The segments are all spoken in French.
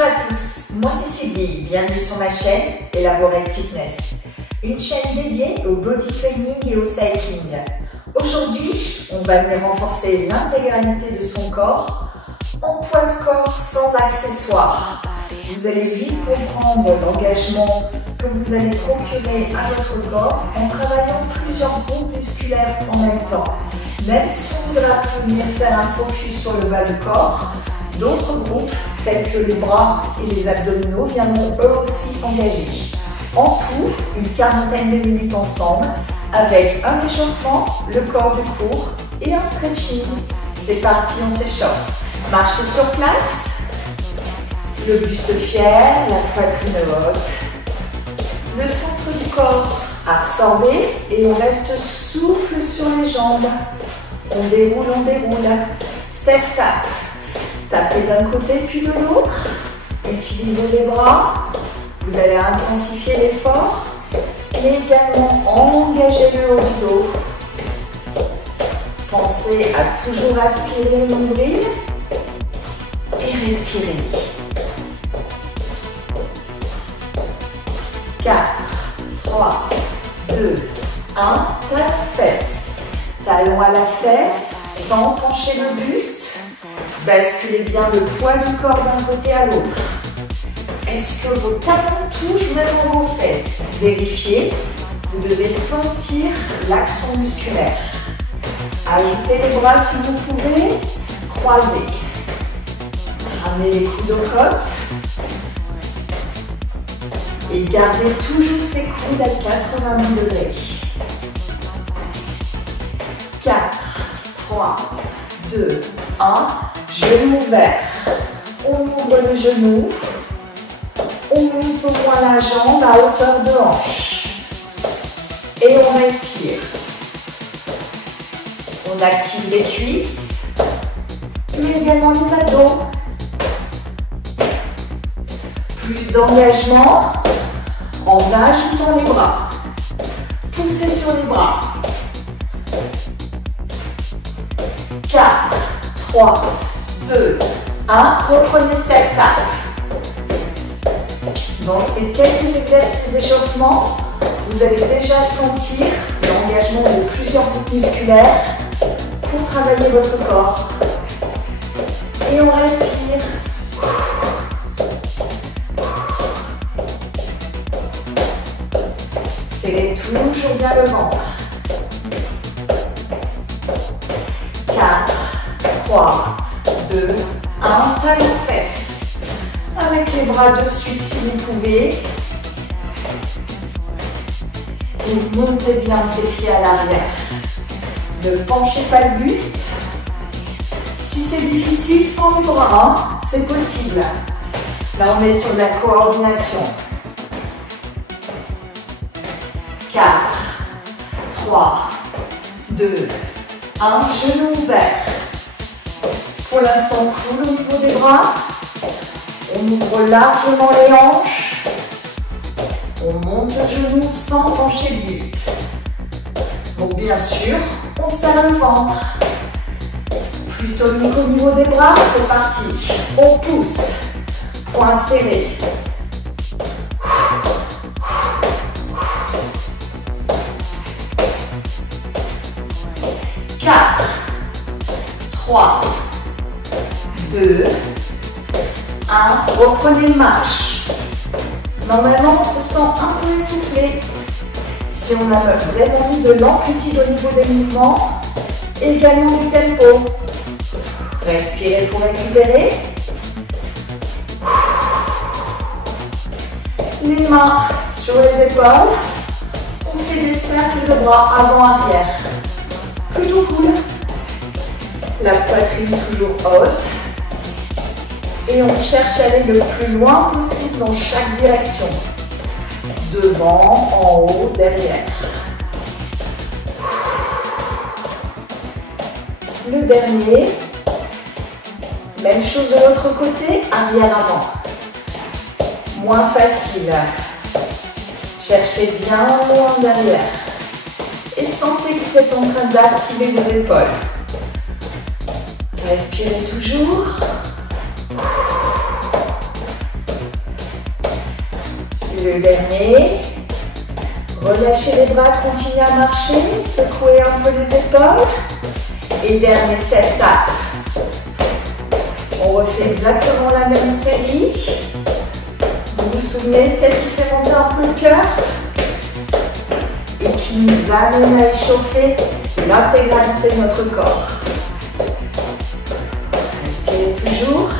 Bonjour à tous, moi c'est Sylvie, bienvenue sur ma chaîne Elaborate Fitness, une chaîne dédiée au body training et au cycling. Aujourd'hui, on va venir renforcer l'intégralité de son corps en poids de corps sans accessoires. Vous allez vite comprendre l'engagement que vous allez procurer à votre corps en travaillant plusieurs groupes musculaires en même temps. Même si on voudra venir faire un focus sur le bas du corps, d'autres groupes tels que les bras et les abdominaux viendront eux aussi s'engager. En tout, une quarantaine de minutes ensemble avec un échauffement, le corps du cours et un stretching. C'est parti, on s'échauffe. Marchez sur place, le buste fier, la poitrine haute, le centre du corps absorbé et on reste souple sur les jambes. On déroule, step tap. Tapez d'un côté puis de l'autre. Utilisez les bras. Vous allez intensifier l'effort, mais également engager le haut du dos. Pensez à toujours aspirer le nombril et respirer. 4, 3, 2, 1. Talon fesse. Talon à la fesse, sans pencher le buste. Basculez bien le poids du corps d'un côté à l'autre. Est-ce que vos talons touchent vraiment vos fesses? Vérifiez, vous devez sentir l'action musculaire. Ajoutez les bras si vous pouvez, croisez. Ramenez les coudes aux côtes. Et gardez toujours ces coudes à 90 degrés. 4, 3, 2, 1. Genou ouvert. On ouvre le genou. On monte au moins la jambe à hauteur de hanche. Et on respire. On active les cuisses, mais également les abdos. Plus d'engagement en ajoutant les bras. Poussez sur les bras. 4, 3, 2, 1. Reprenez step tap. Dans ces quelques exercices d'échauffement, vous allez déjà sentir l'engagement de plusieurs groupes musculaires pour travailler votre corps. Et on respire. Serrez toujours bien le ventre. 4, 3, 2, 1. Talon fesses. Avec les bras de suite si vous pouvez. Et montez bien ses pieds à l'arrière. Ne penchez pas le buste. Si c'est difficile sans les bras, c'est possible. Là, on est sur de la coordination. 4, 3, 2, 1. Genou ouvert. Pour l'instant, cool au niveau des bras. On ouvre largement les hanches. On monte le genou sans pencher le buste. Donc bien sûr, on serre le ventre. Plus tonique au niveau des bras, c'est parti. On pousse. Poings serrés. 4, 3, 2, 1. Reprenez une marche. Normalement, on se sent un peu essoufflé. Si on a vraiment mis de l'amplitude au niveau des mouvements, et également du tempo. Respirez pour récupérer. Les mains sur les épaules. On fait des cercles de bras avant-arrière. Plutôt cool. La poitrine toujours haute. Et on cherche à aller le plus loin possible dans chaque direction. Devant, en haut, derrière. Le dernier. Même chose de l'autre côté, arrière-avant. Moins facile. Cherchez bien loin derrière. Et sentez que vous êtes en train d'activer vos épaules. Respirez toujours. Le dernier. Relâchez les bras, continuez à marcher, secouez un peu les épaules. Et dernier step tap. On refait exactement la même série. Vous vous souvenez, celle qui fait monter un peu le cœur et qui nous amène à échauffer l'intégralité de notre corps. Respirez toujours.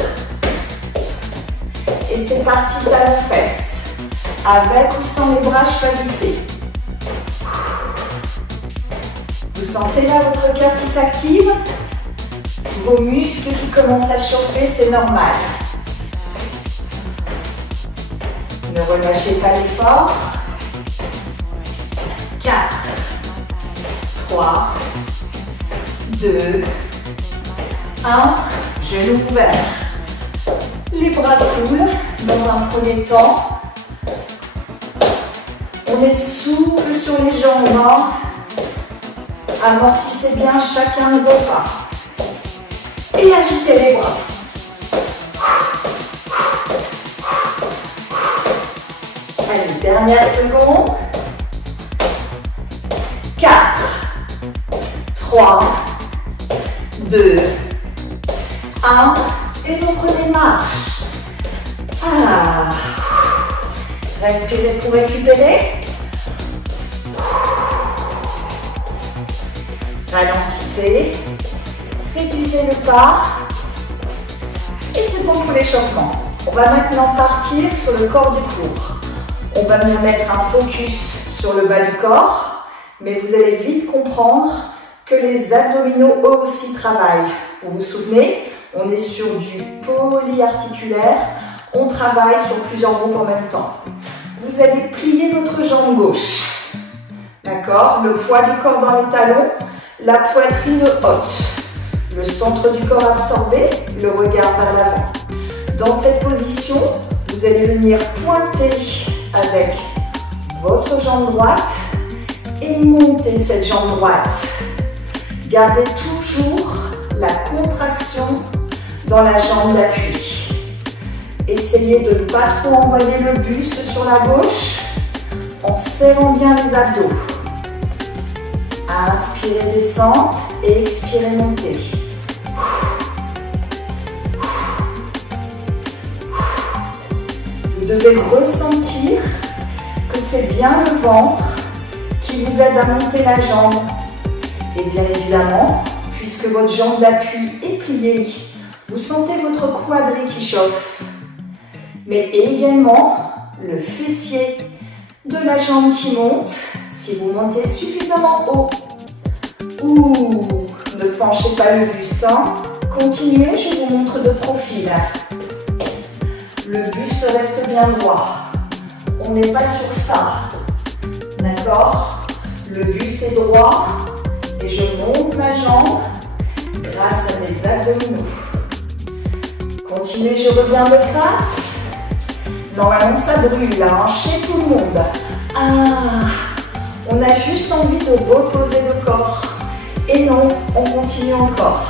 Et c'est parti, talons-fesses. Avec ou sans les bras, choisissez. Vous sentez là votre cœur qui s'active? Vos muscles qui commencent à chauffer, c'est normal. Ne relâchez pas l'effort. 4, 3, 2, 1. Genoux ouverts. Les bras coulent dans un premier temps. On est souple sur les jambes. Amortissez bien chacun de vos pas. Et ajoutez les bras. Allez, dernière seconde. 4, 3, 2, 1. Et vous prenez marche. Respirez pour récupérer. Ralentissez. Réduisez le pas. Et c'est bon pour l'échauffement. On va maintenant partir sur le corps du cours. On va venir mettre un focus sur le bas du corps, mais vous allez vite comprendre que les abdominaux eux aussi travaillent. Vous vous souvenez, on est sur du polyarticulaire, on travaille sur plusieurs groupes en même temps. Vous allez plier votre jambe gauche, d'accord? Le poids du corps dans les talons, la poitrine haute, le centre du corps absorbé, le regard vers l'avant. Dans cette position, vous allez venir pointer avec votre jambe droite et monter cette jambe droite. Gardez toujours la contraction dans la jambe d'appui. Essayez de ne pas trop envoyer le buste sur la gauche en serrant bien les abdos. Inspirez, descente et expirez, montez. Vous devez ressentir que c'est bien le ventre qui vous aide à monter la jambe. Et bien évidemment, puisque votre jambe d'appui est pliée, vous sentez votre quadri qui chauffe. Mais également le fessier de la jambe qui monte si vous montez suffisamment haut. Ouh, ne penchez pas le buste. Continuez, je vous montre de profil. Le buste reste bien droit. On n'est pas sur ça. D'accord? Le buste est droit et je monte ma jambe grâce à mes abdominaux. Continuez, je reviens de face. Normalement, ça brûle là, chez tout le monde. On a juste envie de reposer le corps. Et non, on continue encore.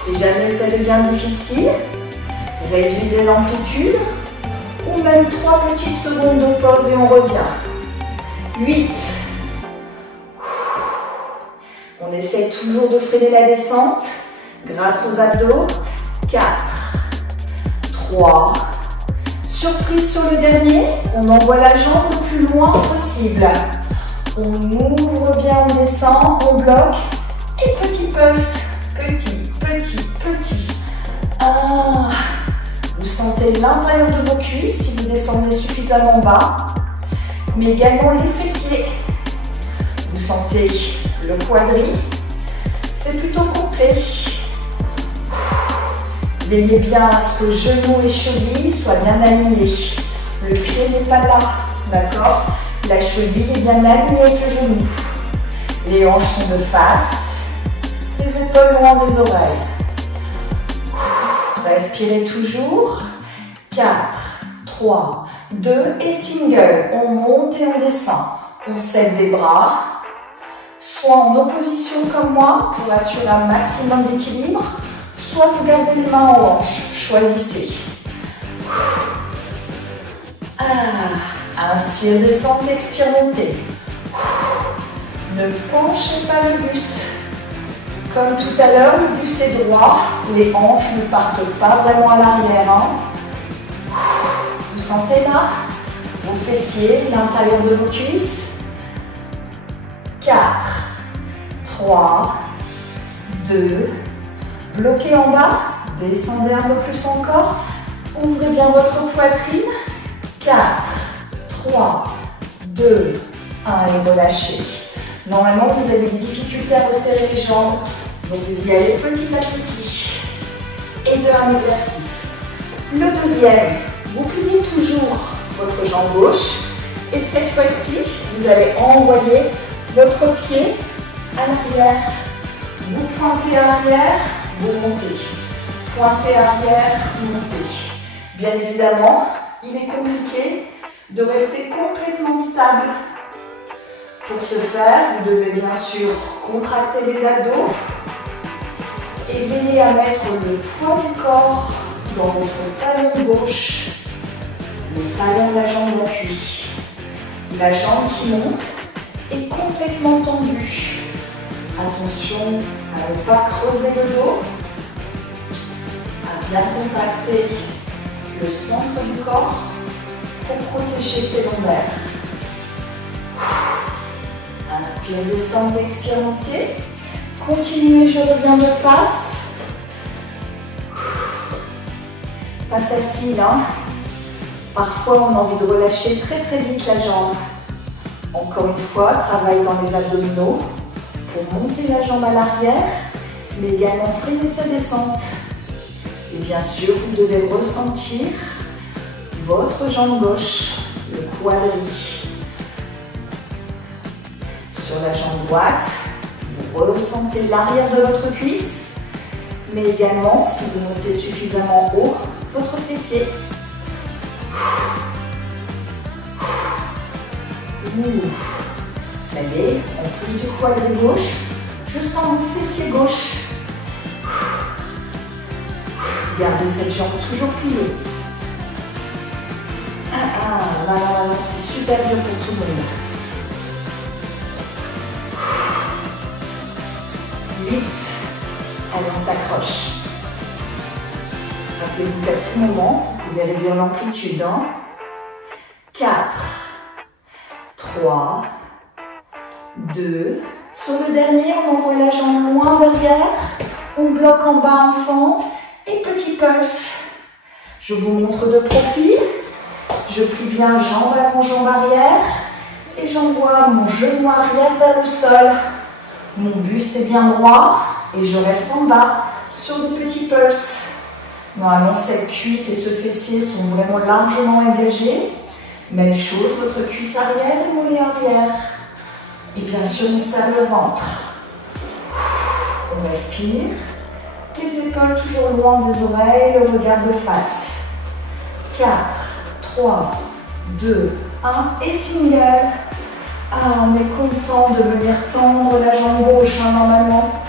Si jamais ça devient difficile, réduisez l'amplitude ou même 3 petites secondes de pause et on revient. 8. On essaie toujours de freiner la descente grâce aux abdos. 4, 3. Surprise sur le dernier, on envoie la jambe le plus loin possible. On ouvre bien, on descend, on bloque. Et petit pulse. Petit, petit, petit. Vous sentez l'intérieur de vos cuisses si vous descendez suffisamment bas. Mais également les fessiers. Vous sentez le quadri. C'est plutôt complet. Veillez bien à ce que genoux et chevilles soient bien alignés. Le pied n'est pas là, d'accord? La cheville est bien alignée avec le genou. Les hanches sont de face. Les épaules loin des oreilles. Respirez toujours. 4, 3, 2 et single. On monte et on descend. On cède des bras. Soit en opposition comme moi pour assurer un maximum d'équilibre. Soit vous gardez les mains en hanche. Choisissez. Inspire, descente, expire, montez. Ne penchez pas le buste. Comme tout à l'heure, le buste est droit, les hanches ne partent pas vraiment à l'arrière. Vous sentez là vos fessiers, l'intérieur de vos cuisses. 4, 3, 2, bloquez en bas, descendez un peu plus encore, ouvrez bien votre poitrine. 4, 3, 2, 1 et relâchez. Normalement, vous avez des difficultés à resserrer les jambes, donc vous y allez petit à petit. Et de un exercice. Le deuxième, vous pliez toujours votre jambe gauche et cette fois-ci, vous allez envoyer votre pied à l'arrière. Vous pointez à l'arrière, vous montez. Pointez arrière, montez. Bien évidemment, il est compliqué de rester complètement stable. Pour ce faire, vous devez bien sûr contracter les abdos et veiller à mettre le poids du corps dans votre talon gauche, le talon de la jambe d'appui. La jambe qui monte est complètement tendue. Attention à ne pas creuser le dos, à bien contracter le centre du corps pour protéger ses lombaires. Inspire, descendez, expire, montez. Continuez, je reviens de face. Pas facile, hein? Parfois, on a envie de relâcher très très vite la jambe. Encore une fois, travaille dans les abdominaux pour monter la jambe à l'arrière, mais également freiner sa descente. Et bien sûr, vous devez ressentir votre jambe gauche, le quadri. Sur la jambe droite, vous ressentez l'arrière de votre cuisse, mais également, si vous montez suffisamment haut, votre fessier. Ça y est, en plus du quadri gauche, je sens mon fessier gauche. Gardez cette jambe toujours pliée. Là, c'est super dur pour tout le monde. 8. Allez, on s'accroche. Rappelez-vous qu'à tout moment, vous pouvez réduire l'amplitude. 4, 3, 2. Sur le dernier, on envoie la jambe loin derrière. On bloque en bas en fente. Et petit pulse. Je vous montre de profil. Je plie bien jambe avant, jambe arrière. Et j'envoie mon genou arrière vers le sol. Mon buste est bien droit. Et je reste en bas sur le petit pulse. Normalement, cette cuisse et ce fessier sont vraiment largement engagés. Même chose, votre cuisse arrière et mollet arrière. Et bien sûr, on serre le ventre. On respire. Les épaules toujours loin des oreilles, le regard de face. 4, 3, 2, 1 et single. On est content de venir tendre la jambe gauche normalement.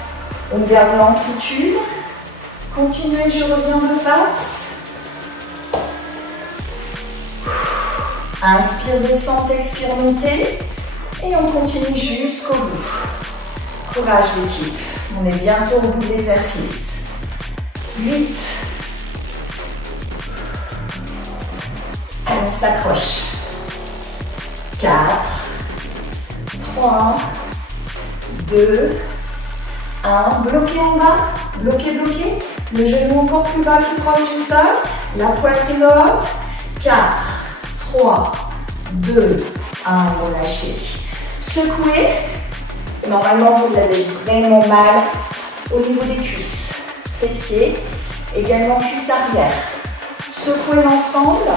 On garde l'amplitude. Continuez, je reviens de face. Inspire, descente, expire, montez. Et on continue jusqu'au bout. Courage l'équipe. On est bientôt au bout de l'exercice. 8. On s'accroche. 4, 3, 2, 1. Bloquez en bas. Bloquez, bloquez. Le genou encore plus bas, plus proche du sol. La poitrine haute. 4, 3, 2, 1. Relâchez. Secouez. Normalement, vous avez vraiment mal au niveau des cuisses. Fessiers, également cuisse arrière. Secouez l'ensemble.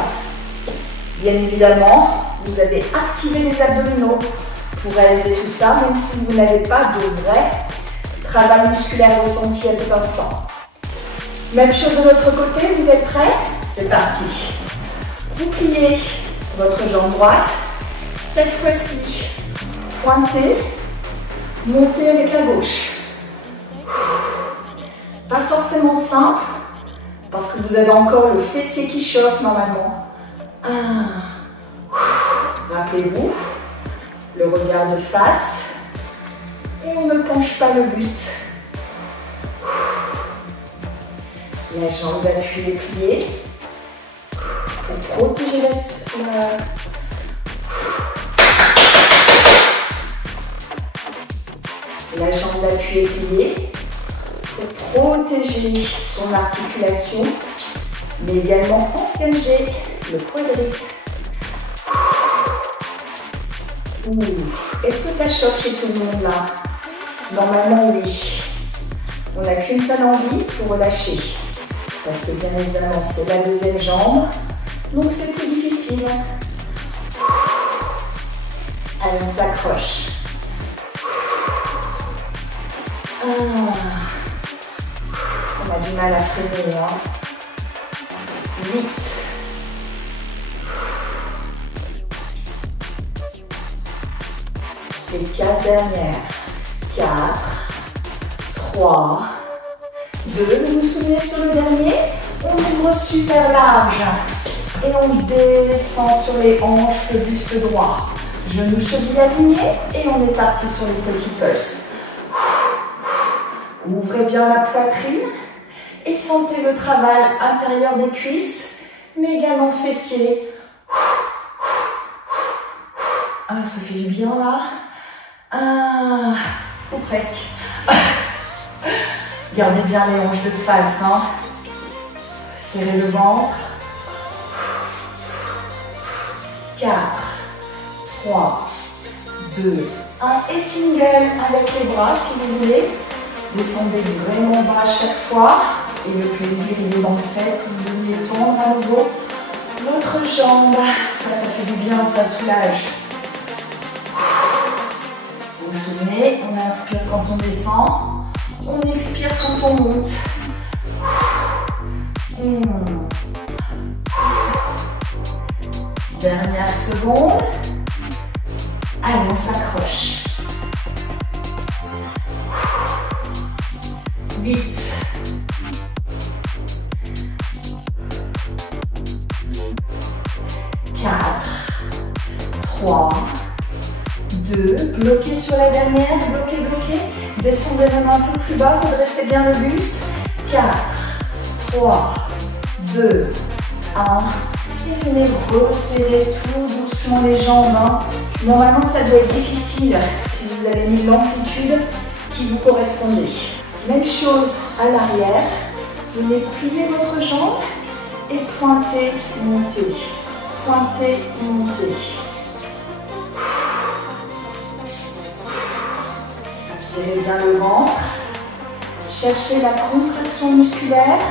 Bien évidemment, vous avez activé les abdominaux pour réaliser tout ça, même si vous n'avez pas de vrai travail musculaire ressenti à cet instant. Même chose de l'autre côté, vous êtes prêts? C'est parti. Vous pliez votre jambe droite. Cette fois-ci, pointez, montez avec la gauche. Pas forcément simple, parce que vous avez encore le fessier qui chauffe normalement. Rappelez-vous, le regard de face et on ne penche pas le buste. La jambe d'appui est pliée pour protéger la jambe d'appui est pliée pour protéger son articulation, mais également engager le quadril. Est-ce que ça chauffe chez tout le monde là? Normalement oui. On n'a qu'une seule envie, tout relâcher. Parce que bien évidemment c'est la deuxième jambe, donc c'est plus difficile. Allez, on s'accroche. On a du mal à freiner. 8. Les 4 dernières. 4, 3, 2. Vous vous souvenez sur le dernier? On ouvre super large. Et on descend sur les hanches, le buste droit. Genoux chevilles alignés. Et on est parti sur les petits pulses. Ouvrez bien la poitrine. Et sentez le travail intérieur des cuisses, mais également fessiers. Ah, ça fait du bien là. Ah, ou presque. Gardez bien les hanches de face. Hein. Serrez le ventre. 4, 3, 2, 1. Et single avec les bras si vous voulez. Descendez vraiment bas à chaque fois. Et le plaisir, il est dans le fait que vous venez tendre à nouveau votre jambe. Ça fait du bien, ça soulage. Vous vous souvenez, on inspire quand on descend, on expire quand on monte. Dernière seconde. Allez, on s'accroche. 8. 4, 3, 2, bloquez sur la dernière, bloquez. Descendez même un peu plus bas, redressez bien le buste. 4, 3, 2, 1. Et venez resserrer tout doucement les jambes. Hein. Normalement, ça doit être difficile si vous avez mis l'amplitude qui vous correspondait. Même chose à l'arrière. Venez plier votre jambe et pointez, montez. Pointez, montez. Serrez bien le ventre. Cherchez la contraction musculaire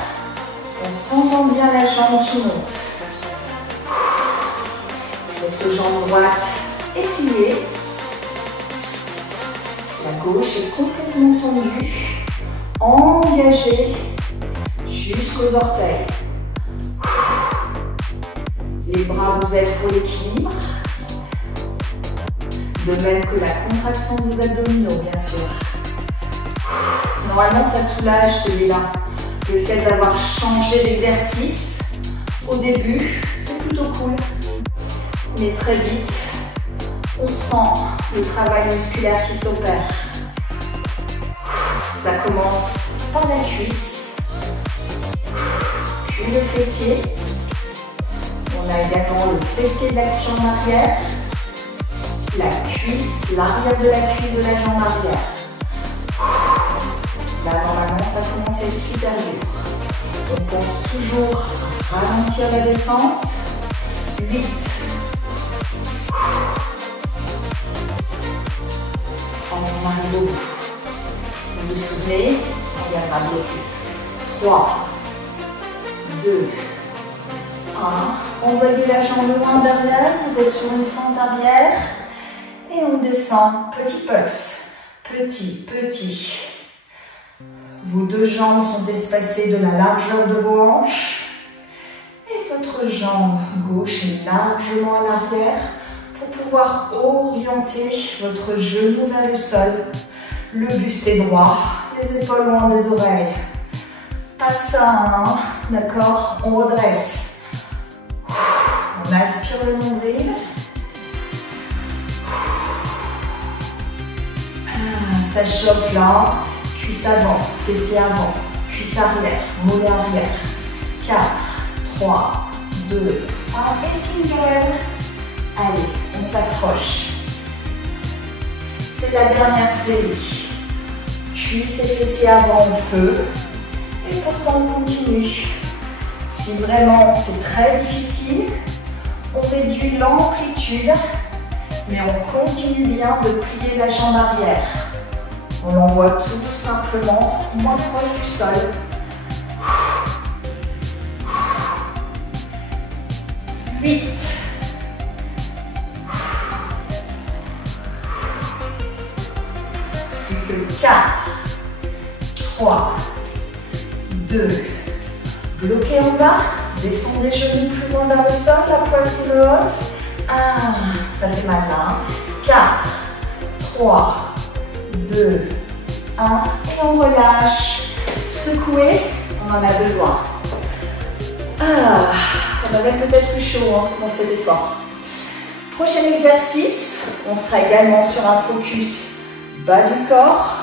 en tendant bien la jambe qui monte. Votre jambe droite est pliée. La gauche est complètement tendue. Engagée jusqu'aux orteils. Les bras vous aident pour l'équilibre. De même que la contraction des abdominaux, bien sûr. Normalement, ça soulage celui-là. Le fait d'avoir changé d'exercice au début, c'est plutôt cool. Mais très vite, on sent le travail musculaire qui s'opère. Ça commence par la cuisse, puis le fessier. On a également le fessier de la jambe arrière, la cuisse, l'arrière de la cuisse de la jambe arrière. Là, normalement, ça commence à être super dur. On pense toujours à ralentir la descente. 8. On arrive au bout. Vous vous souvenez, on viendra bloquer. 3, 2, 1. Envoyez la jambe loin derrière, vous êtes sur une fente arrière. Et on descend, petit pulse. Petit. Vos deux jambes sont espacées de la largeur de vos hanches. Et votre jambe gauche est largement à l'arrière pour pouvoir orienter votre genou vers le sol. Le buste est droit, les épaules loin des oreilles. Pas ça, hein, d'accord? On redresse. On aspire le nombril. Ça chauffe là. Cuisse avant, fessier avant, cuisse arrière, mollet arrière. 4, 3, 2, 1 et single. Allez, on s'accroche. C'est la dernière série. Cuisse et fessier avant au feu. Et pourtant on continue. Si vraiment c'est très difficile, on réduit l'amplitude, mais on continue bien de plier la jambe arrière. On l'envoie tout simplement moins proche du sol. 8. Plus que 4, 3, 2, bloquez en bas, descendez genoux plus loin vers le sol, la poitrine haute. 1, ça fait mal là. 4, 3, 2, 1, et on relâche. Secouer, on en a besoin. On avait peut-être eu chaud dans cet effort. Prochain exercice, on sera également sur un focus bas du corps,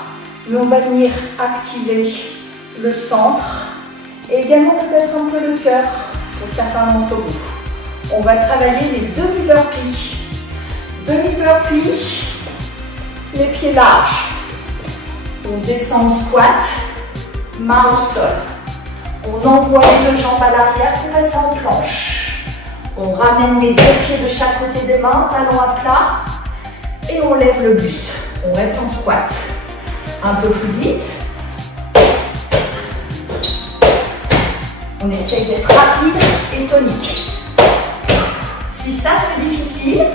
mais on va venir activer le centre et également peut-être un peu le cœur pour certains d'entre vous. On va travailler les demi-burpees. Demi-burpees, les pieds larges. On descend au squat, main au sol. On envoie les deux jambes à l'arrière pour passer en planche. On ramène les deux pieds de chaque côté des mains, talons à plat. Et on lève le buste. On reste en squat. Un peu plus vite. On essaye d'être rapide et tonique. Si ça c'est difficile,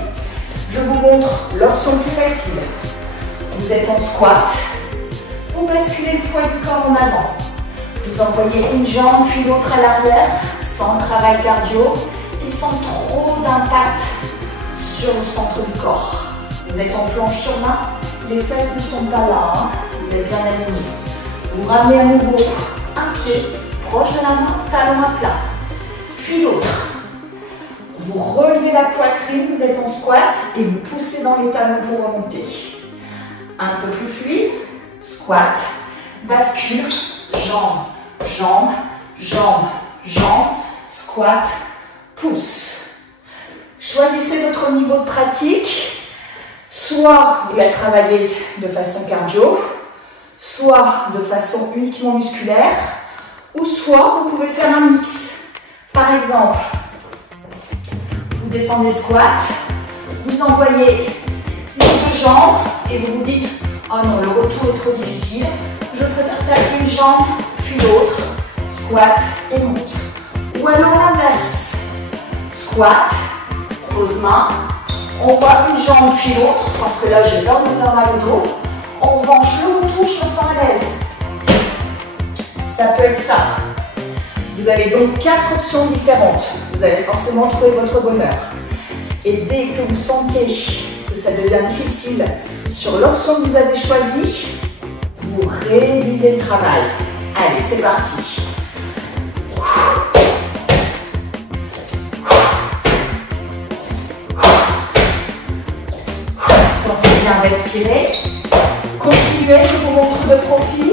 je vous montre l'option plus facile. Vous êtes en squat. Vous basculez le poids du corps en avant. Vous envoyez une jambe puis l'autre à l'arrière, sans travail cardio et sans trop d'impact sur le centre du corps. Vous êtes en planche sur main, les fesses ne sont pas là, vous êtes bien alignés. Vous ramenez à nouveau un pied proche de la main, talon à plat, puis l'autre. Vous relevez la poitrine, vous êtes en squat et vous poussez dans les talons pour remonter. Un peu plus fluide, squat, bascule, jambe, jambe, jambe, jambe, squat, pousse. Choisissez votre niveau de pratique. Soit vous la travaillez de façon cardio, soit de façon uniquement musculaire, ou soit vous pouvez faire un mix. Par exemple, vous descendez squat, vous envoyez les deux jambes et vous vous dites « Oh non, le retour est trop difficile, je préfère faire une jambe puis l'autre, squat et monte. » Ou alors l'inverse, squat, pose main, on voit une jambe puis l'autre, parce que là j'ai peur de me faire mal au dos. En revanche, le retour, je me sens à l'aise. Ça peut être ça. Vous avez donc 4 options différentes. Vous allez forcément trouver votre bonheur. Et dès que vous sentez que ça devient difficile sur l'option que vous avez choisie, vous réduisez le travail. Allez, c'est parti. Pensez bien à respirer. Continuez, je vous montre de profil.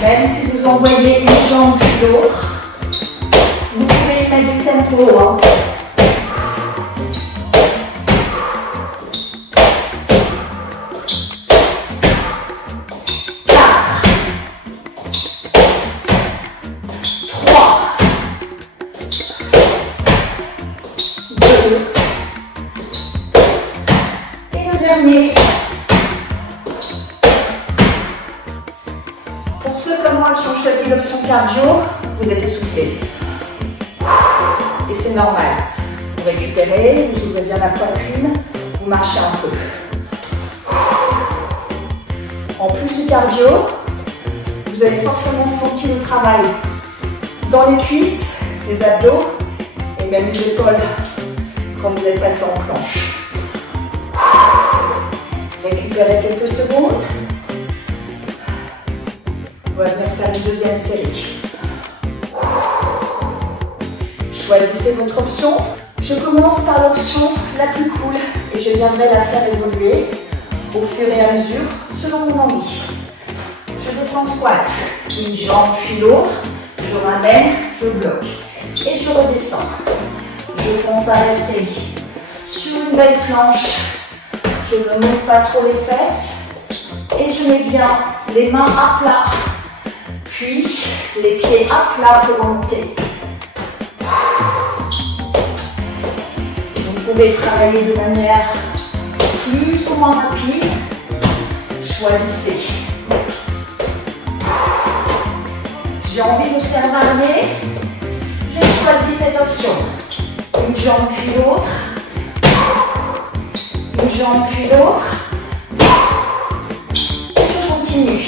Même si vous envoyez une jambe puis l'autre, vous pouvez mettre du tempo. 4, 3, 2, et le dernier. Pour ceux comme moi qui ont choisi l'option cardio, vous êtes essoufflés. Et c'est normal. Vous récupérez, vous ouvrez bien la poitrine, vous marchez un peu. En plus du cardio, vous avez forcément senti le travail dans les cuisses, les abdos et même les épaules quand vous êtes passé en planche. Récupérez quelques secondes. On va venir faire une deuxième série. Choisissez votre option. Je commence par l'option la plus cool, et je viendrai la faire évoluer au fur et à mesure selon mon envie. Je descends squat, une jambe puis l'autre, je ramène, je bloque et je redescends. Je pense à rester sur une belle planche. Je ne monte pas trop les fesses et je mets bien les mains à plat, puis les pieds à plat pour remonter. Vous pouvez travailler de manière plus ou moins rapide. Choisissez. J'ai envie de faire varier. J'ai choisi cette option. Une jambe puis l'autre. Une jambe puis l'autre. Et je continue.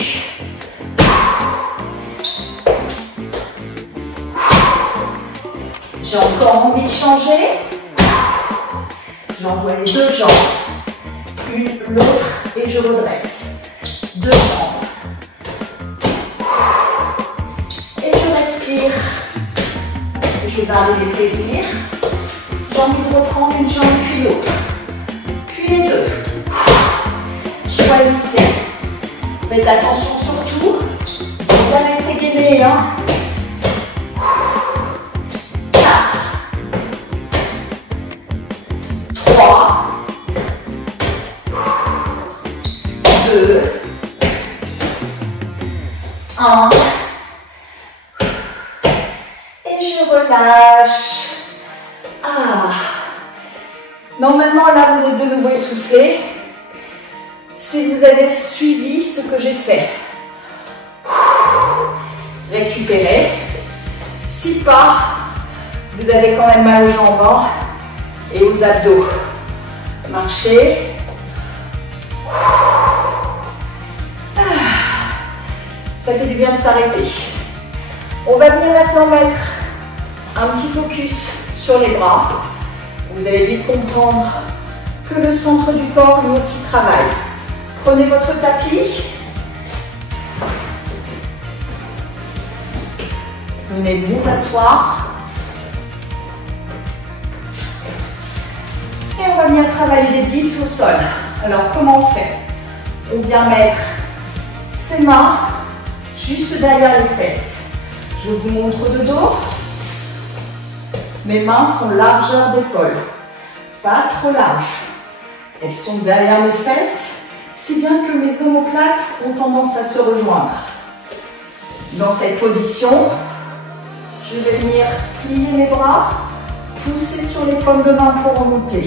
J'ai encore envie de changer. J'envoie les deux jambes. Une, l'autre et je redresse. Deux jambes. Et je respire. Je varie les plaisirs. J'ai envie de reprendre une jambe puis l'autre. Puis les deux. Choisissez. Faites attention surtout de bien rester gainé. 4. 3. 2. 1. Et je relâche. Normalement, là, vous êtes de nouveau essoufflé. Si vous avez suivi ce que j'ai fait, récupérez. Si pas, vous avez quand même mal aux jambes et aux abdos. Marchez. Ça fait du bien de s'arrêter. On va venir maintenant mettre un petit focus sur les bras. Vous allez vite comprendre que le centre du corps lui aussi travaille. Prenez votre tapis. Venez vous asseoir. Et on va venir travailler des dips au sol. Alors comment on fait? On vient mettre ses mains juste derrière les fesses. Je vous montre de dos. Mes mains sont largeur d'épaule, pas trop larges. Elles sont derrière mes fesses, si bien que mes omoplates ont tendance à se rejoindre. Dans cette position, je vais venir plier mes bras, pousser sur les paumes de main pour remonter.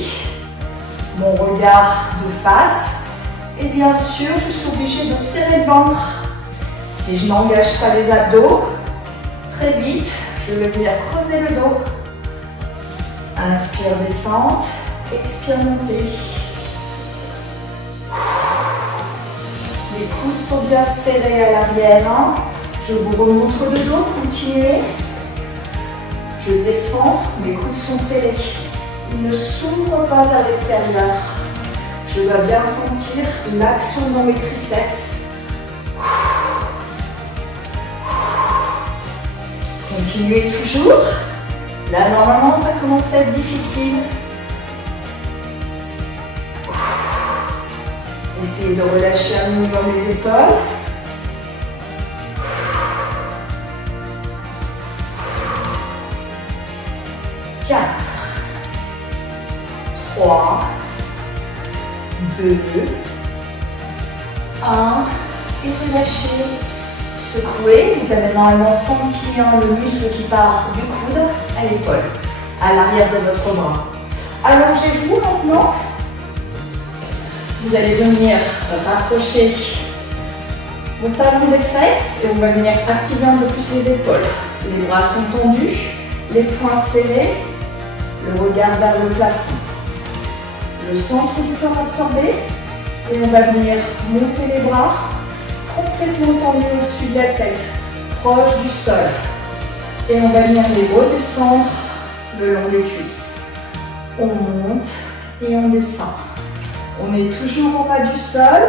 Mon regard de face, et bien sûr, je suis obligée de serrer le ventre. Si je n'engage pas les abdos, très vite, je vais venir creuser le dos. Inspire, descente, expire, montée. Les coudes sont bien serrés à l'arrière. Je vous remontre le dos, continuez. Je descends, mes coudes sont serrés. Ils ne s'ouvrent pas vers l'extérieur. Je dois bien sentir l'action dans mes triceps. Continuez toujours. Là, normalement, ça commence à être difficile. Essayez de relâcher un minimum les épaules. 4, 3, 2, 1, et relâchez. Secouez, vous avez normalement senti le muscle qui part du coude à l'épaule, à l'arrière de votre bras. Allongez-vous maintenant. Vous allez venir rapprocher vos talons des fesses et on va venir activer un peu plus les épaules. Les bras sont tendus, les poings serrés, le regard vers le plafond. Le centre du corps absorbé et on va venir monter les bras complètement tendus au-dessus de la tête, proche du sol. Et on va venir les redescendre le long des cuisses. On monte et on descend. On est toujours en bas du sol.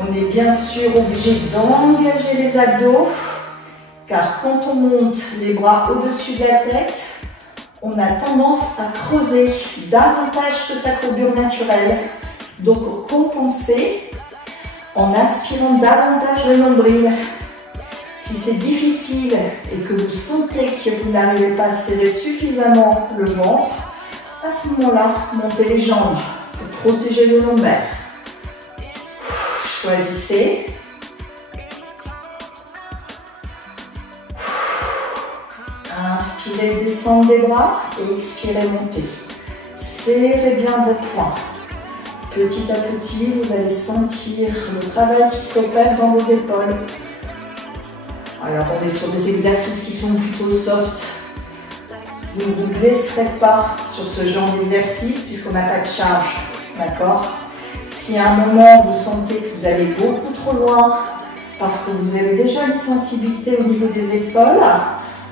On est bien sûr obligé d'engager les abdos, car quand on monte les bras au-dessus de la tête, on a tendance à creuser davantage que sa courbure naturelle. Donc, compensez en aspirant davantage le nombril. Si c'est difficile et que vous sentez que vous n'arrivez pas à serrer suffisamment le ventre, à ce moment-là, montez les jambes pour protéger le lombaire. Choisissez. Inspirez, descendre des bras et expirez, monter. Serrez bien vos poings. Petit à petit, vous allez sentir le travail qui s'opère dans vos épaules. Alors, on est sur des exercices qui sont plutôt soft. Vous ne vous blesserez pas sur ce genre d'exercice puisqu'on n'a pas de charge. D'accord? Si à un moment, vous sentez que vous allez beaucoup trop loin parce que vous avez déjà une sensibilité au niveau des épaules,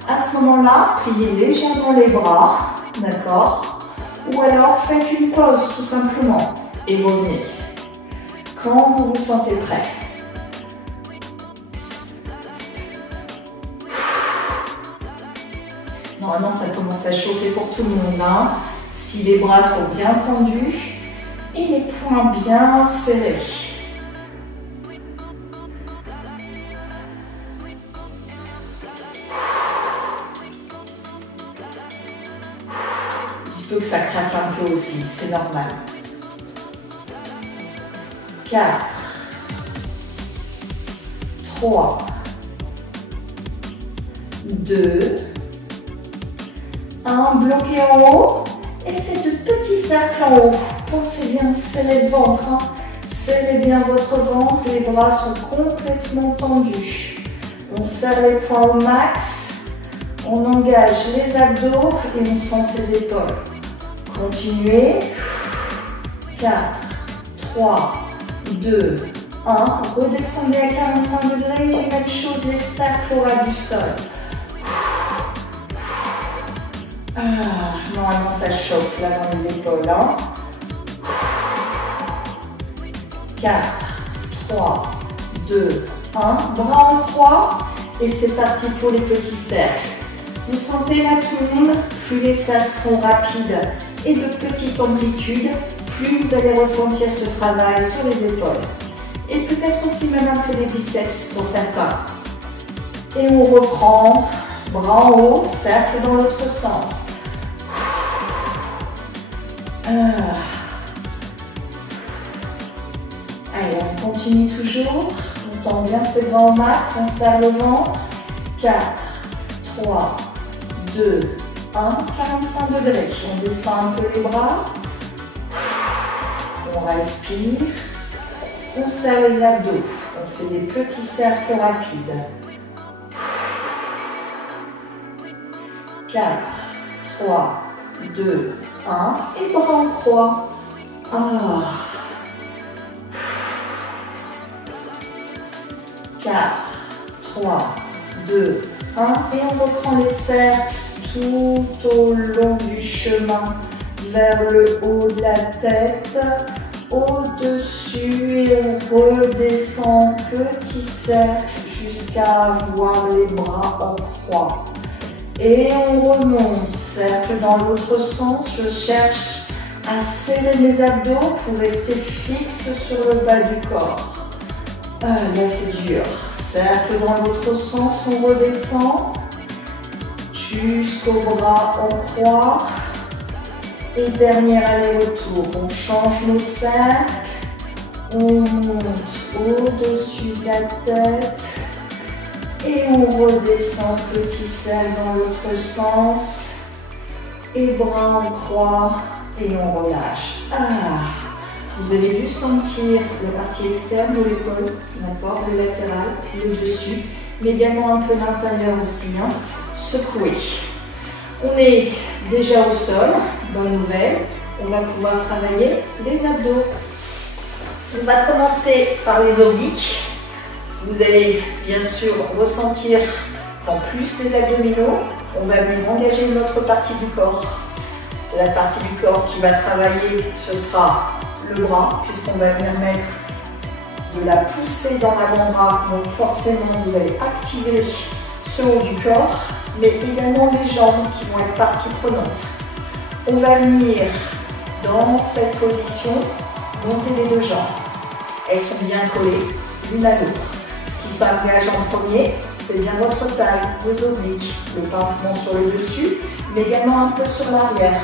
à ce moment-là, pliez légèrement les bras. D'accord? Ou alors, faites une pause tout simplement et revenez quand vous vous sentez prêt. Normalement, ça commence à chauffer pour tout le monde. Hein. Si les bras sont bien tendus et les poings bien serrés. Il se peut que ça craque un peu aussi, c'est normal. 4, 3, 2, 1, bloquez en haut et faites de petits cercles en haut. Pensez bien, serrez le ventre. Hein. Serrez bien votre ventre, les bras sont complètement tendus. On serre les poings au max, on engage les abdos et on sent ses épaules. Continuez. 4, 3, 2, 1. Redescendez à 45 degrés et même chose, les cercles au ras du sol. Normalement ça chauffe là dans les épaules. Hein. 4, 3, 2, 1. Bras en croix et c'est parti pour les petits cercles. Vous sentez là tout le monde, plus les cercles seront rapides et de petite amplitude, plus vous allez ressentir ce travail sur les épaules. Et peut-être aussi même un peu les biceps pour certains. Et on reprend, bras en haut, cercle dans l'autre sens. Allez, on continue toujours. On tend bien ses bras au max, on serre le ventre. 4, 3, 2, 1, 45 degrés. On descend un peu les bras. On respire. On serre les abdos. On fait des petits cercles rapides. 4, 3, 2, 1. Et bras en croix. 4, 3, 2, 1. Et on reprend les cercles tout au long du chemin vers le haut de la tête, au-dessus et on redescend petit cercle jusqu'à avoir les bras en croix. Et on remonte, cercle dans l'autre sens, je cherche à serrer mes abdos pour rester fixe sur le bas du corps. Là c'est dur, cercle dans l'autre sens, on redescend jusqu'au bras en croix. Et dernier aller-retour, on change nos cercles, on monte au-dessus de la tête et on redescend petit cercle dans l'autre sens et bras en croix et on relâche. Vous avez dû sentir la partie externe de l'épaule, d'accord, le latéral, le dessus, mais également un peu l'intérieur aussi, hein. Secouer. On est déjà au sol, bonne nouvelle, on va pouvoir travailler les abdos. On va commencer par les obliques. Vous allez bien sûr ressentir en plus les abdominaux, on va venir engager une autre partie du corps. C'est la partie du corps qui va travailler, ce sera le bras, puisqu'on va venir mettre de la poussée dans l'avant-bras, donc forcément vous allez activer ce haut du corps, mais également les jambes qui vont être partie prenante. On va venir dans cette position, monter les deux jambes. Elles sont bien collées l'une à l'autre. Ce qui s'engage en premier, c'est bien votre taille, vos obliques, le pincement sur le dessus, mais également un peu sur l'arrière.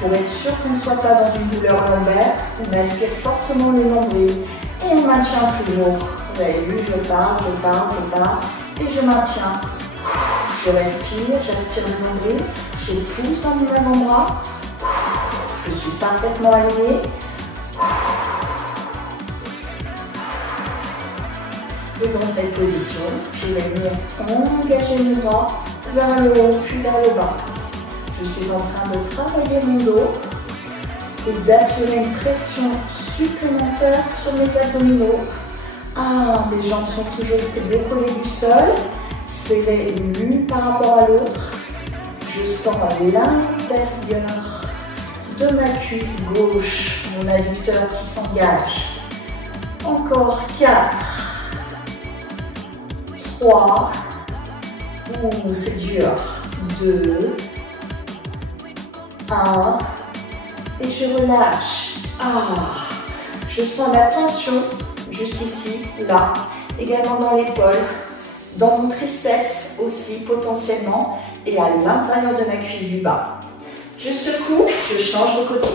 Pour être sûr qu'on ne soit pas dans une douleur lombaire, on aspire fortement le nombril et on maintient toujours. Vous avez vu, je pars, et je maintiens. Je respire, j'aspire le nombril, je pousse dans mon avant-bras, je suis parfaitement alignée. Et dans cette position, je vais venir engager mes bras vers le haut puis vers le bas. Je suis en train de travailler mon dos et d'assurer une pression supplémentaire sur mes abdominaux. Ah, mes jambes sont toujours décollées du sol, serrées l'une par rapport à l'autre. Je sens à l'intérieur de ma cuisse gauche, mon adducteur qui s'engage. Encore 4, 3, ouh, c'est dur, 2, 1, et je relâche. Ah, je sens la tension juste ici, là, également dans l'épaule, dans mon triceps aussi potentiellement, et à l'intérieur de ma cuisse du bas. Je secoue, je change de côté.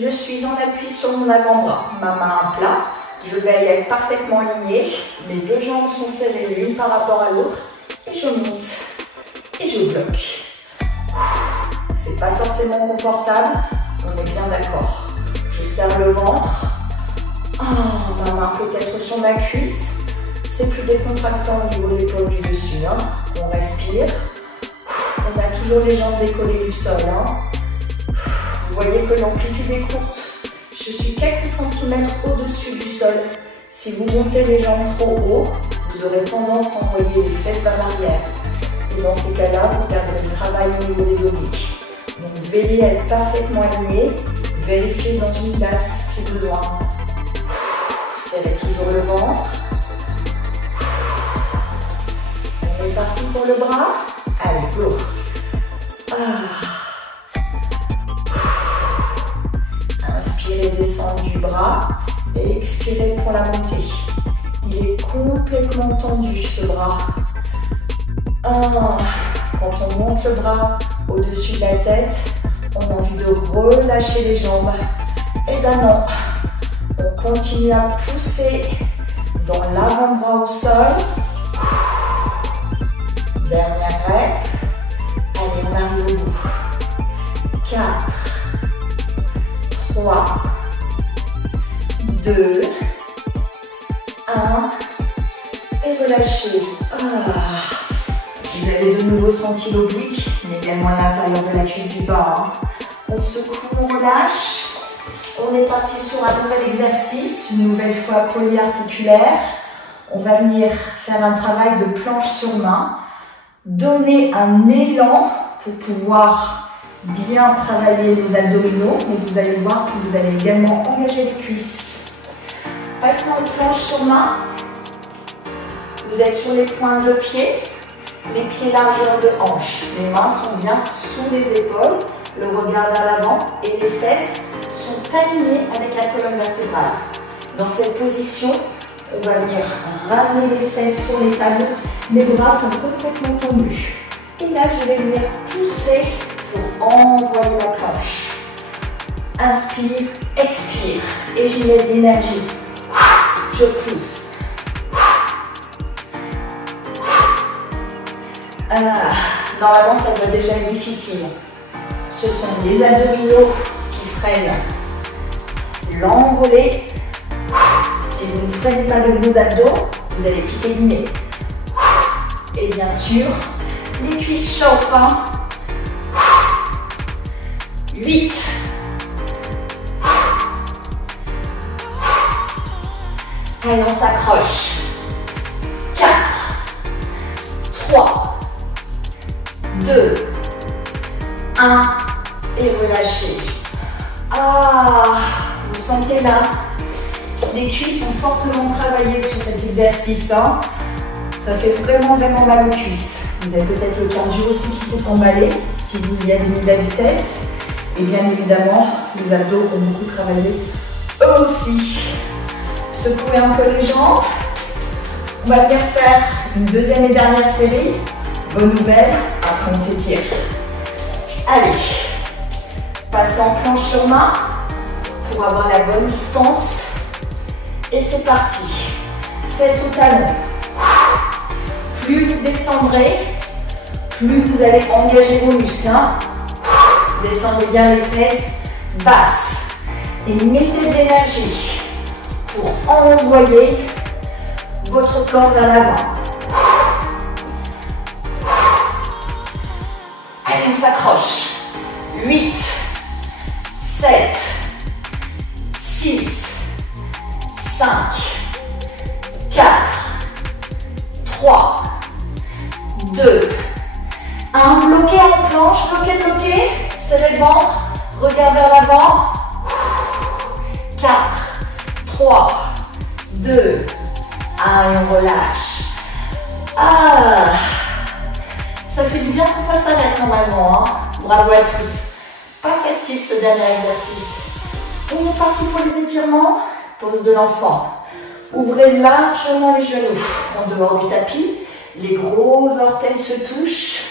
Je suis en appui sur mon avant-bras, ma main à plat. Je vais être parfaitement alignée. Mes deux jambes sont serrées l'une par rapport à l'autre. Et je monte. Et je bloque. C'est pas forcément confortable. On est bien d'accord. Je serre le ventre. Oh, ma main peut être sur ma cuisse. C'est plus décontractant au niveau de l'épaule du dessus. Hein. On respire. On a toujours les jambes décollées du sol. Hein. Vous voyez que l'amplitude est courte. Je suis quelques centimètres au-dessus du sol. Si vous montez les jambes trop haut, vous aurez tendance à envoyer les fesses vers l'arrière. Et dans ces cas-là, vous perdrez le travail au niveau des obliques. Donc veillez à être parfaitement aligné. Vérifiez dans une glace si besoin. Serrez toujours le ventre. On est parti pour le bras. Allez, go. Inspirez, descendre du bras et expirez pour la montée. Il est complètement tendu ce bras. Quand on monte le bras au-dessus de la tête, on a envie de relâcher les jambes. Et ben non, on continue à pousser dans l'avant-bras au sol. Dernière rep. Allez, on arrive au bout. 4, 3, 2, 1, et relâchez. Vous avez de nouveau senti l'oblique, mais également à l'intérieur de la cuisse du bas. On secoue, on relâche. On est parti sur un nouvel exercice, une nouvelle fois polyarticulaire. On va venir faire un travail de planche sur main. Donner un élan pour pouvoir bien travailler les abdominaux, mais vous allez voir que vous allez également engager les cuisses. Passez en planche sur main. Vous êtes sur les pointes de pied, les pieds largeur de hanche. Les mains sont bien sous les épaules, le regard vers l'avant et les fesses sont alignées avec la colonne vertébrale. Dans cette position, on va venir ramener les fesses sur les tables. Mes bras sont complètement tendus. Et là, je vais venir pousser pour envoyer la planche. Inspire, expire. Et j'y mets de l'énergie. Je pousse. Normalement, ça doit déjà être difficile. Ce sont les abdominaux qui freinent l'envolée. Si vous ne freinez pas avec vos abdos, vous allez piquer du nez. Et bien sûr, les cuisses chauffent. 8. Allez, on s'accroche. 4, 3, 2, 1. Et relâchez. Vous sentez là Les cuisses sont fortement travaillées sur cet exercice. Hein. Ça fait vraiment mal aux cuisses. Vous avez peut-être le cardio aussi qui s'est emballé, si vous y avez mis de la vitesse. Et bien évidemment, les abdos ont beaucoup travaillé eux aussi. Secouez un peu les jambes. On va venir faire une deuxième et dernière série. Bonne nouvelle, après on s'étire. Allez, passez en planche sur main pour avoir la bonne distance. Et c'est parti. Fesses au talon. Plus vous descendrez, plus vous allez engager vos muscles. Hein. Descendez bien les fesses basses. Et mettez de l'énergie pour envoyer votre corps vers l'avant. Allez, on s'accroche. 8, 7, 6, 5, 4, 3, 2, 1. Bloquez en planche, bloquez. Serrez le ventre, regard vers l'avant. 4, 3, 2, 1 et on relâche. Ah, ça fait du bien quand ça s'arrête normalement. Hein. Bravo à tous. Pas facile ce dernier exercice. On est parti pour les étirements. Pose de l'enfant. Ouvrez largement les genoux en dehors du tapis. Les gros orteils se touchent.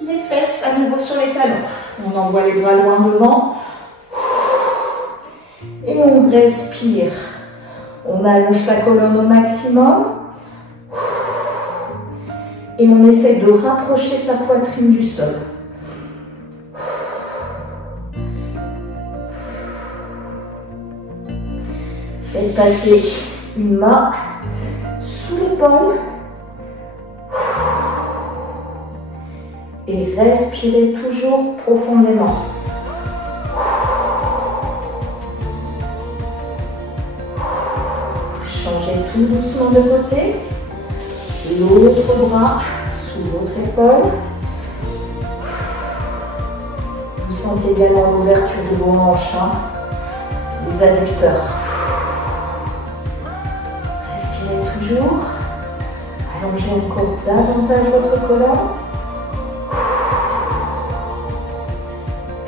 Les fesses à nouveau sur les talons. On envoie les bras loin devant. Et on respire. On allonge sa colonne au maximum. Et on essaie de rapprocher sa poitrine du sol. Faites passer une main sous l'épaule. Et respirez toujours profondément. Changez tout doucement de côté. L'autre bras sous l'autre épaule. Vous sentez également l'ouverture de vos hanches, hein, les adducteurs. Respirez toujours. Allongez encore davantage votre colonne.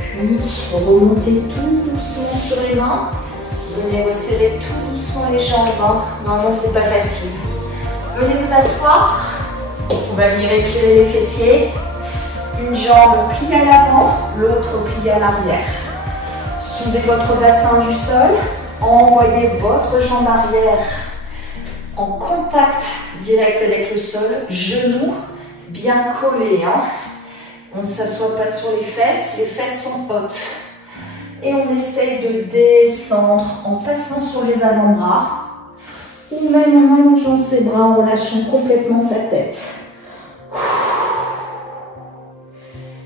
Puis remontez tout doucement sur les mains. Venez resserrer tout doucement les jambes. Hein. Normalement, c'est pas facile. Venez vous asseoir. On va venir étirer les fessiers. Une jambe pliée à l'avant, l'autre pliée à l'arrière. Soulevez votre bassin du sol. Envoyez votre jambe arrière en contact direct avec le sol. Genoux bien collés. Hein. On ne s'assoit pas sur les fesses sont hautes. Et on essaye de descendre en passant sur les avant-bras. Ou même en allongeant ses bras, en relâchant complètement sa tête.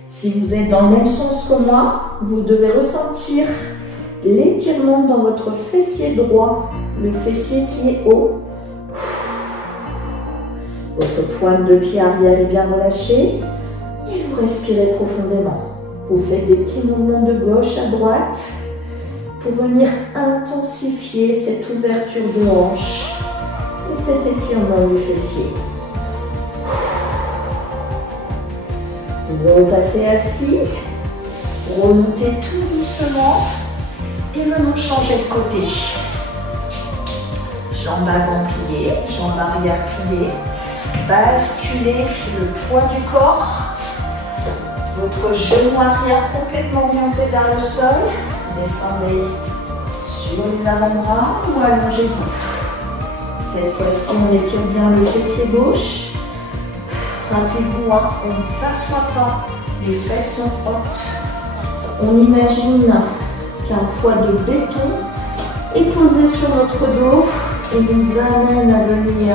Si vous êtes dans le même sens que moi, vous devez ressentir l'étirement dans votre fessier droit, le fessier qui est haut. Votre pointe de pied arrière est bien relâchée et vous respirez profondément. Vous faites des petits mouvements de gauche à droite pour venir intensifier cette ouverture de hanche et cet étirement du fessier. Vous repassez assis, remontez tout doucement et venons changer de côté. Jambes avant pliées, jambes arrière pliées. Basculez le poids du corps. Votre genou arrière complètement orienté vers le sol. Descendez sur les avant-bras ou allongez-vous. Cette fois-ci, on étire bien le fessier gauche. Rappelez-vous, hein, on ne s'assoit pas, les fesses sont hautes. On imagine qu'un poids de béton est posé sur notre dos et nous amène à venir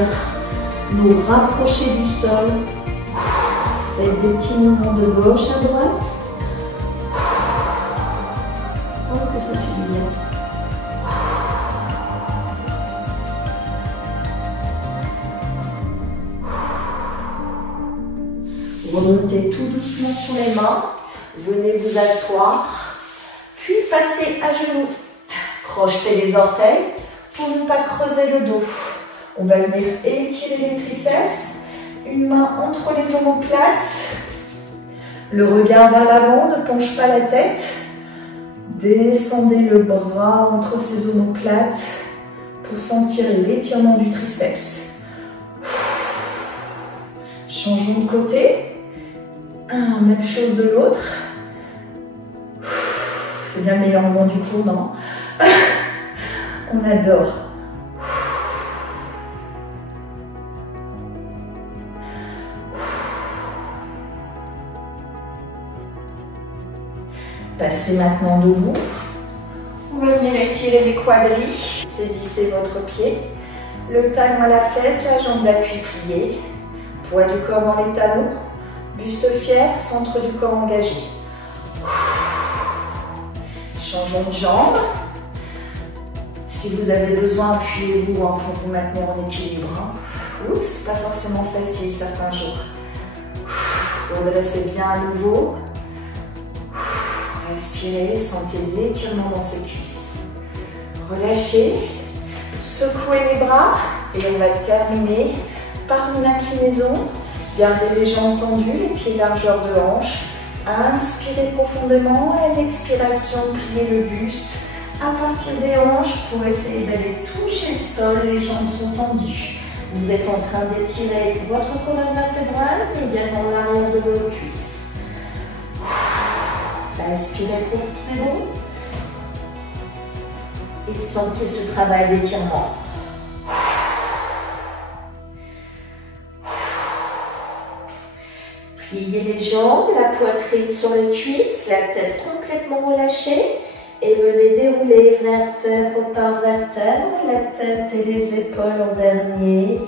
nous rapprocher du sol. Faites des petits mouvements de gauche à droite. Oh, que ça fait du bien. Remontez tout doucement sur les mains. Venez vous asseoir. Puis passez à genoux. Crochetez les orteils Pour ne pas creuser le dos, on va venir étirer les triceps, une main entre les omoplates, le regard vers l'avant, ne penche pas la tête, descendez le bras entre ces omoplates pour sentir l'étirement du triceps. Changeons de côté, même chose de l'autre. C'est bien le meilleur moment du cours, non? On adore. Passez maintenant debout. On va venir étirer les quadris. Saisissez votre pied. Le talon à la fesse, la jambe d'appui pliée. Poids du corps dans les talons. Buste fier, centre du corps engagé. Changeons de jambe. Si vous avez besoin, appuyez-vous pour vous maintenir en équilibre. Oups, pas forcément facile certains jours. Redressez bien à nouveau. Respirez, sentez l'étirement dans ses cuisses. Relâchez, secouez les bras et on va terminer par une inclinaison. Gardez les jambes tendues, les pieds largeur de hanche. Inspirez profondément et à l'expiration, pliez le buste à partir des hanches pour essayer d'aller toucher le sol. Les jambes sont tendues. Vous êtes en train d'étirer votre colonne vertébrale mais également l'arrière de vos cuisses. Inspirez profondément et sentez ce travail d'étirement. Pliez les jambes, la poitrine sur les cuisses, la tête complètement relâchée et venez dérouler vertèbre par vertèbre, la tête et les épaules en dernier.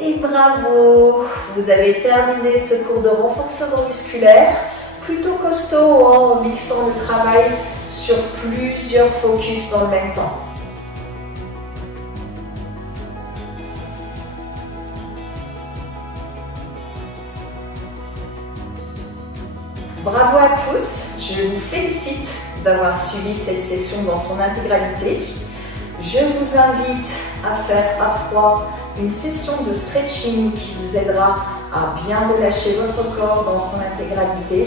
Et bravo! Vous avez terminé ce cours de renforcement musculaire. Plutôt costaud en mixant le travail sur plusieurs focus dans le même temps. Bravo à tous, je vous félicite d'avoir suivi cette session dans son intégralité. Je vous invite à faire à froid une session de stretching qui vous aidera à bien relâcher votre corps dans son intégralité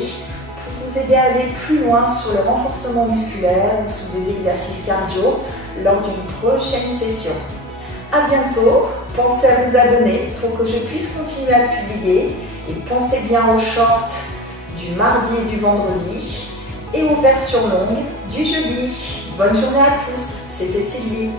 pour vous aider à aller plus loin sur le renforcement musculaire ou sous des exercices cardio lors d'une prochaine session. À bientôt, pensez à vous abonner pour que je puisse continuer à publier et pensez bien aux shorts du mardi et du vendredi et aux versions longues du jeudi. Bonne journée à tous, c'était Sylvie.